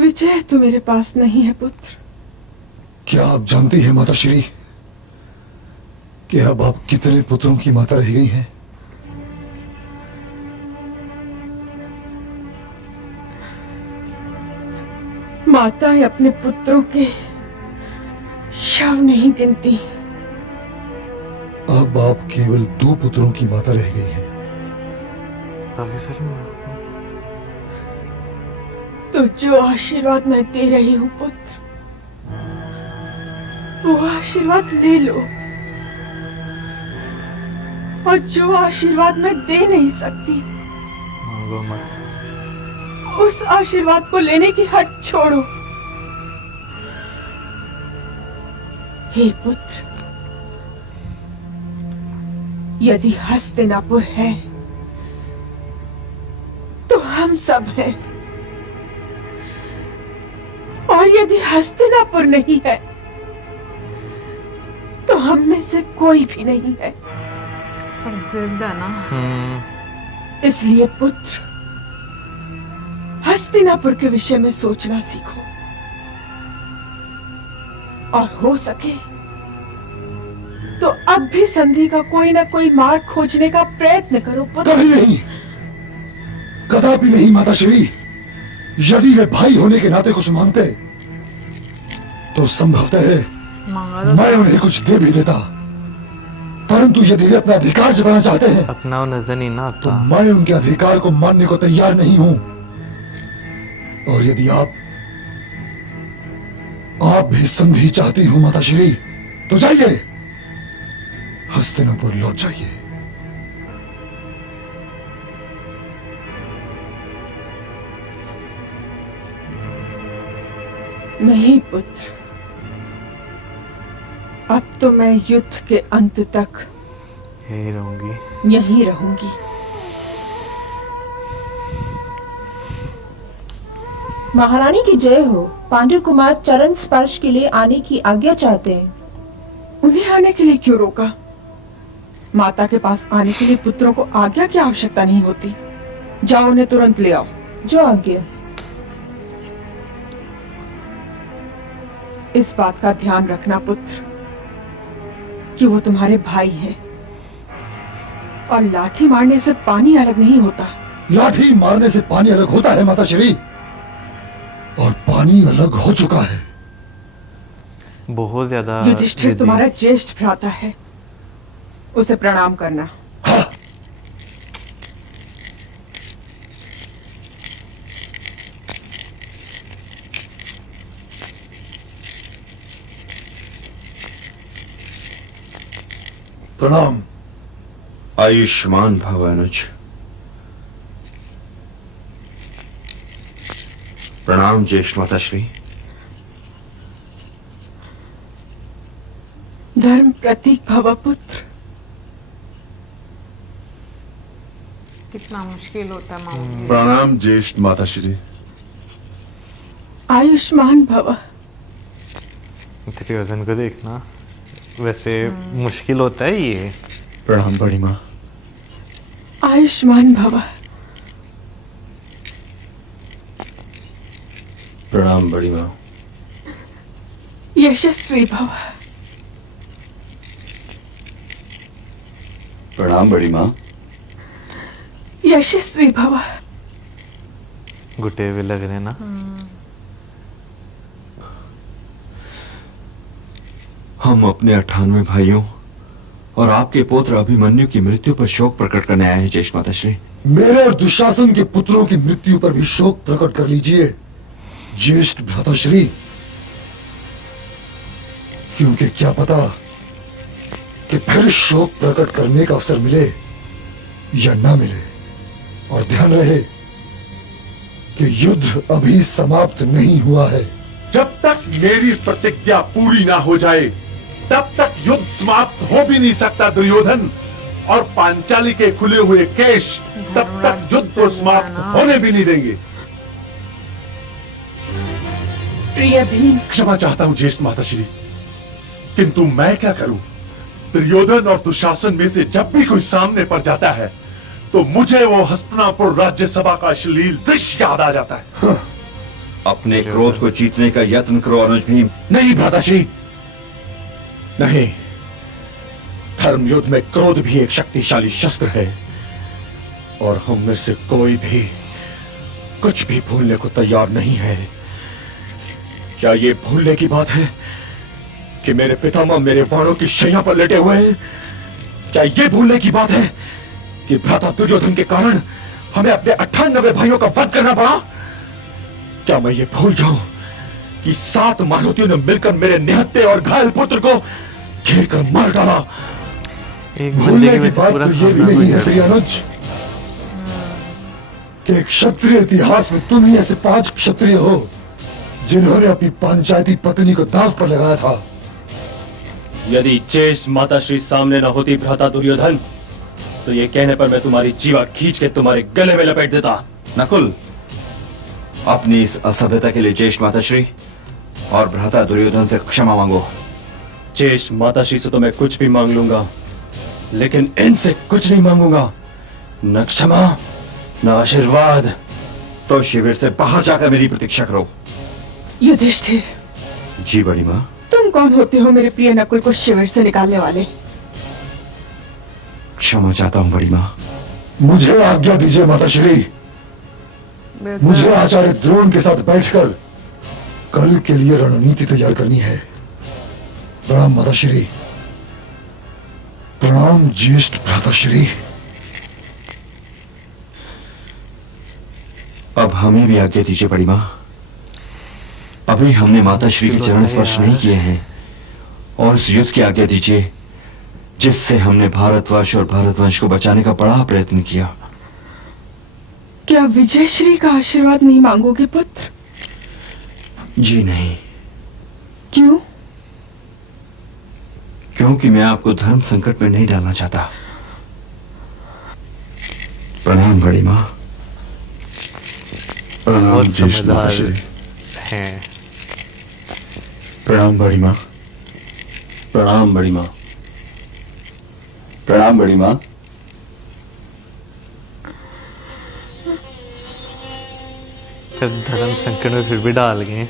विजय तो मेरे पास नहीं है पुत्र। क्या आप जानती हैं माताश्री कि अब आप कितने पुत्रों की माता रह गई हैं? माताएं अपने पुत्रों के शव नहीं गिनती। अब आप केवल 2 पुत्रों की माता रह गई हैं। तो जो आशीर्वाद मैं दे रही हूँ पुत्र, वो आशीर्वाद ले लो। और जो आशीर्वाद मैं दे नहीं सकती, मांगो मत। उस आशीर्वाद को लेने की हट छोड़ो। हे पुत्र, यदि हस्तिनापुर है तो हम सब हैं, और यदि हस्तिनापुर नहीं है तो हम में से कोई भी नहीं है। पर जिद है ना। इसलिए पुत्र, हस्तिनापुर के विषय में सोचना सीखो, और हो सके तो अब भी संधि का कोई ना कोई मार्ग खोजने का प्रयत्न करो पुत्र। कभी नहीं, कदापि नहीं माताश्री। यदि वे भाई होने के नाते कुछ मांगते तो संभवतः मांगा मैं उन्हें कुछ दे भी देता, परंतु यदि वे अपना अधिकार जताना चाहते हैं अपना नजर नहीं ना तो आता। मैं उनके अधिकार को मानने को तैयार नहीं हूं। और यदि आप भी संधि चाहती हो माताश्री, तो जाइए, हस्तिनापुर लौट जाइए। नहीं पुत्र, अब तो मैं युद्ध के अंत तक यही रहूंगी। यहीं रहूंगी। महारानी की जय हो। पांडु कुमार चरण स्पर्श के लिए आने की आज्ञा चाहते हैं। उन्हें आने के लिए क्यों रोका? माता के पास आने के लिए पुत्रों को आज्ञा की आवश्यकता नहीं होती। जाओ, उन्हें तुरंत ले आओ। जो आज्ञा। इस बात का ध्यान रखना पुत्र कि वो तुम्हारे भाई हैं, और लाठी मारने से पानी अलग नहीं होता। लाठी मारने से पानी अलग होता है माताश्री, और पानी अलग हो चुका है। बहुत ज्यादा युधिष्ठिर दीदी। तुम्हारा ज्येष्ठ भ्राता है, उसे प्रणाम करना। प्रणाम। आयुष्मान भव अनुज। प्रणाम ज्येष्ठ माताश्री। धर्म प्रतीक भव पुत्र। कितना मुश्किल होता है मामू। प्रणाम ज्येष्ठ माताश्री। आयुष्मान भव। दुर्योधन को देखना, वैसे मुश्किल होता है ये। प्रणाम बड़ी माँ। आयुष्मान भव। प्रणाम बड़ी माँ। यशस्वी भव। प्रणाम बड़ी माँ। यशस्वी भव। घुटे हुए लग रहे ना। हम अपने 98 भाइयों और आपके पुत्र अभिमन्यु की मृत्यु पर शोक प्रकट करने आए हैं ज्येष्ठ माताश्री। मेरे और दुशासन के पुत्रों की मृत्यु पर भी शोक प्रकट कर लीजिए ज्येष्ठ भ्राताश्री, क्योंकि क्या पता कि फिर शोक प्रकट करने का अवसर मिले या ना मिले। और ध्यान रहे कि युद्ध अभी समाप्त नहीं हुआ है। जब तक मेरी प्रतिज्ञा पूरी ना हो जाए तब तक युद्ध समाप्त हो भी नहीं सकता दुर्योधन, और पांचाली के खुले हुए केश तब तक युद्ध को समाप्त होने भी नहीं देंगे। प्रिय भीम, क्षमा चाहता हूं ज्येष्ठ माताश्री, किंतु मैं क्या करूं? दुर्योधन और दुशासन में से जब भी कोई सामने पड़ जाता है तो मुझे वो हस्तिनापुर राज्यसभा का अश्लील दृश्य याद आ जाता है। अपने क्रोध को जीतने का यत्न करो अनुज भीम। नहीं भ्राताश्री, नहीं। धर्म युद्ध में क्रोध भी एक शक्तिशाली शस्त्र है और हम में से कोई भी कुछ भी भूलने को तैयार नहीं है। क्या ये भूलने की बात है कि मेरे पितामह मेरे वाणों की शैया पर लेटे हुए हैं? क्या ये भूलने की बात है कि भ्राता दुर्योधन के कारण हमें अपने 98 भाइयों का वध करना पड़ा? क्या मैं ये भूल जाऊं कि 7 मारुतियों ने मिलकर मेरे निहत्थे और घायल पुत्र को घेर कर मार डाला? एक बंदे भूलने की की वजह से बात पूरा तो ये भी खानदान नहीं है गुजर प्रिय गया। अनुज कि एक क्षत्रिय इतिहास में तुम ही ऐसे 5 क्षत्रिय हो जिन्होंने अपनी पंचायती पत्नी को दांव पर लगाया था। यदि ज्येष्ठ माता श्री सामने न होती भ्राता दुर्योधन, तो ये कहने पर मैं तुम्हारी जीवा खींच के तुम्हारे गले में लपेट देता। नकुल, अपनी इस असभ्यता के लिए ज्येष्ठ माताश्री और भ्राता दुर्योधन से क्षमा मांगो। ज्येष्ठ माता श्री से तो मैं कुछ भी मांग लूंगा, लेकिन इनसे कुछ नहीं मांगूंगा। न क्षमा न आशीर्वाद। तो शिविर से बाहर जाकर मेरी प्रतीक्षा करो। युधिष्ठिर, जी बड़ी माँ। तुम कौन होते हो मेरे प्रिय नकुल को शिविर से निकालने वाले? क्षमा चाहता हूँ बड़ी माँ। मुझे आज्ञा दीजिए माताश्री, मुझे आचार्य द्रोण के साथ बैठकर कल के लिए रणनीति तैयार करनी है। प्रणाम माताश्री। प्रणाम ज्येष्ठ भ्राताश्री। अब हमें भी आज्ञा दीजिए बड़ी माँ। अभी हमने माताश्री के चरण स्पर्श नहीं किए हैं और उस युद्ध की आज्ञा दीजिए जिससे हमने भारतवर्ष और भारतवंश को बचाने का बड़ा प्रयत्न किया। क्या विजय श्री का आशीर्वाद नहीं मांगोगे पुत्र? जी नहीं, क्यों? क्योंकि मैं आपको धर्म संकट में नहीं डालना चाहता। प्रणाम बड़ी माँ। प्रणाम बहुत ज्येष्ठ समझदार माताश्री। हैं। प्रणाम बड़ी माँ। प्रणाम बड़ी माँ। प्रणाम बड़ी माँ। फिर धर्म संकट में फिर भी डाल गए।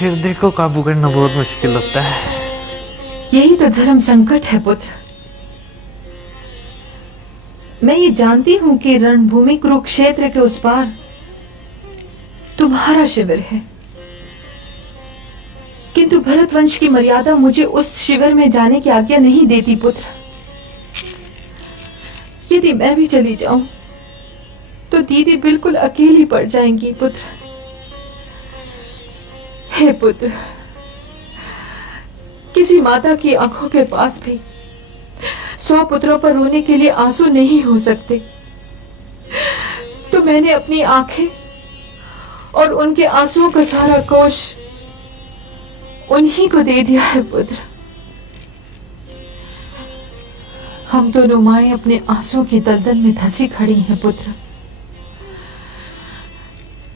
हृदय को काबू करना बहुत मुश्किल होता है। यही तो धर्म संकट है पुत्र। मैं ये जानती हूं कि रणभूमि कुरुक्षेत्र के उस पार तुम्हारा शिविर है, किंतु भरतवंश की मर्यादा मुझे उस शिविर में जाने की आज्ञा नहीं देती पुत्र। यदि मैं भी चली जाऊं तो दीदी बिल्कुल अकेली पड़ जाएंगी पुत्र। हे पुत्र, किसी माता की आंखों के पास भी 100 पुत्रों पर रोने के लिए आंसू नहीं हो सकते। तो मैंने अपनी आंखें और उनके आंसुओं का सारा कोष उन्हीं को दे दिया है पुत्र। हम दोनों माएं अपने आंसुओं की दलदल में धंसी खड़ी हैं पुत्र।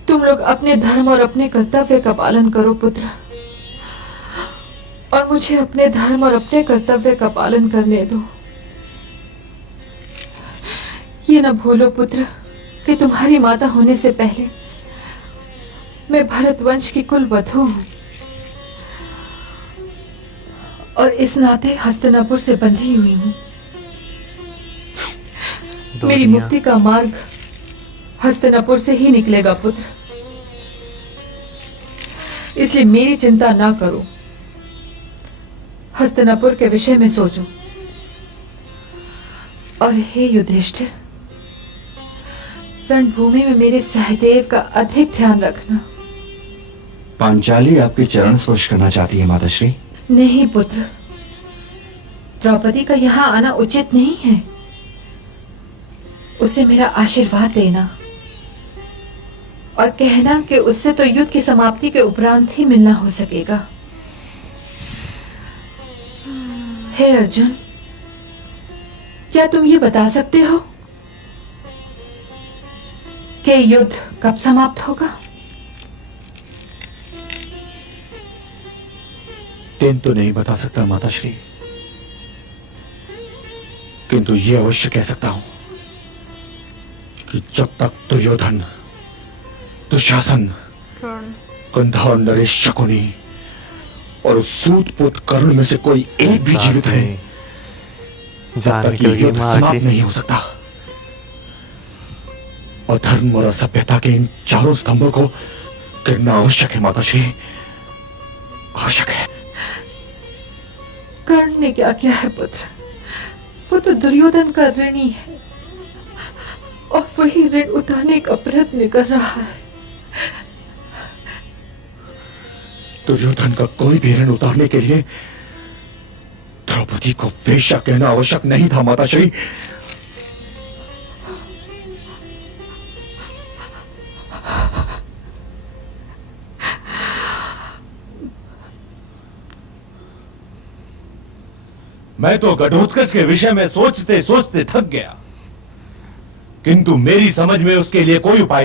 तुम लोग अपने धर्म और अपने कर्तव्य का पालन करो पुत्र, और मुझे अपने धर्म और अपने कर्तव्य का पालन करने दो। ये न भूलो पुत्र कि तुम्हारी माता होने से पहले मैं भरतवंश की कुल वधू हूं, और इस नाते हस्तिनापुर से बंधी हुई हूं। मेरी मुक्ति का मार्ग हस्तिनापुर से ही निकलेगा पुत्र, इसलिए मेरी चिंता ना करो। हस्तिनापुर के विषय में सोचो। और हे युधिष्ठिर, रणभूमि में मेरे सहदेव का अधिक ध्यान रखना। पांचाली आपके चरण स्पर्श करना चाहती है माताश्री। नहीं पुत्र, द्रौपदी का यहाँ आना उचित नहीं है। उसे मेरा आशीर्वाद देना और कहना कि उससे तो युद्ध की समाप्ति के उपरांत ही मिलना हो सकेगा। हे अर्जुन, क्या तुम ये बता सकते हो कि युद्ध कब समाप्त होगा? दिन तो नहीं बता सकता माताश्री, किंतु ये अवश्य कह सकता हूं कि जब तक दुर्योधन दुशासन, कर्ण, कंधा और नरेश शकुनी और उस सूत पुत कर्ण में से कोई एक भी जीवित है तब जान तक के ये लिए युद्ध माँ समाप्त की नहीं हो सकता। और धर्म और असभ्यता के इन चारों स्तंभों को गिरना आवश्यक है माताश्री, आवश्यक है। कर्ण ने क्या किया है पुत्र? वो तो दुर्योधन का ऋणी है और वही ऋण उतारने का प्रयत्न कर रहा है। दुर्योधन का कोई भी ऋण उतारने के लिए द्रौपदी को वेश्या कहना आवश्यक नहीं था माताश्री। मैं तो घटोत्कच के विषय में सोचते सोचते थक गया, किंतु मेरी समझ में उसके लिए कोई उपाय